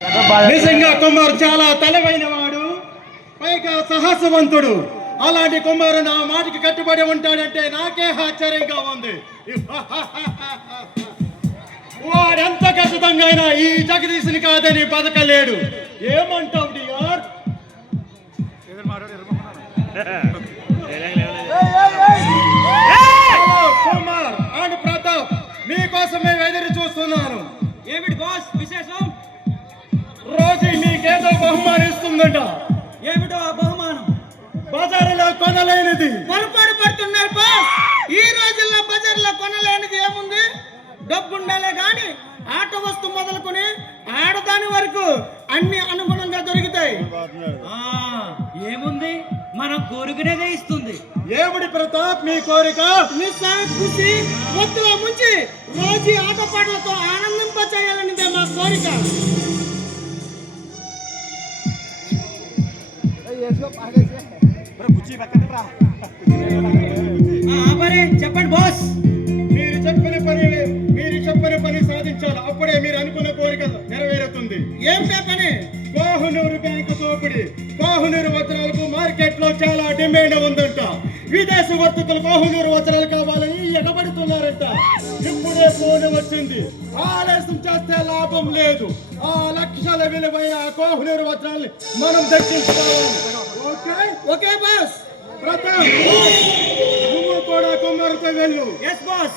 నిజంగా కుమార్ చాలా తెలివైన వాడు, పైగా సాహసవంతుడు. అలాంటి కుమారు నా మాటకి కట్టుబడి ఉంటాడంటే నాకే ఆశ్చర్యంగా ఉంది. వాడెంత ఖచ్చితంగా అయినా ఈ జగదీశుని కాదని బతకలేడు. ఏమంటావు డియర్? కుమార్ అండ్ ప్రతాప్, మీకోసం మేము ఎదురు చూస్తున్నాను. ఏమిటి బాస్ విశేషం? రోజు మీకేదో బహుమానిస్తుందంట. ఏమిటో ఆ బహుమానం? బజారులో కొనలేనిది. పొరపాటు పడుతున్నారు బాస్. ఈ రోజుల్లో బజార్లో కొనలేనిది ఏముంది? డబ్బు ఉండాలే గాని ఆట వస్తువు మొదలుకొని ఆడదాని వరకు అన్ని అనుగుణంగా దొరుకుతాయి. ఏముంది, మనం కోరుకునేదే ఇస్తుంది. ఏమిటి ప్రతాప్ మీ కోరిక? నిస్సాసి ఒత్తులో ముంచి రోజు ఆటపాటలతో ఆనందింపచేయాలనిదే మా కోరిక. చెప్పండి బాస్. మీరు చెప్పిన పని సాధించాలి. అప్పుడే మీరు అనుకున్న కోరిక నెరవేరుతుంది. ఏమిటా పని? కోహినూరు బ్యాంకు దోపిడి. కోహినూరు వజ్రాలకు మార్కెట్ లో చాలా డిమాండ్ ఉందంట. విదేశీ వర్తకులు కోహినూరు వజ్రాలు కావాలని ఎగబడుతున్నారంట. ఇప్పుడే ఫోన్ వచ్చింది. ఆలస్యం చేస్తే లాభం లేదు. ఆ లక్షల విలువైన కోహినూరు వజ్రాలు మనం దక్కించుకోవాలి. Okay boss. ప్రతాప్, నువ్వు కూడా కుమారుతో వెళ్ళు. Yes boss.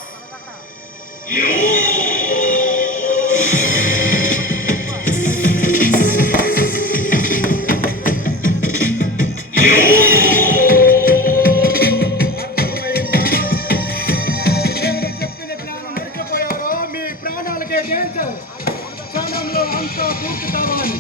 మీ ప్రాణాలకే డేంజర్. క్షణంలో అంతా పూర్తి కావాలి.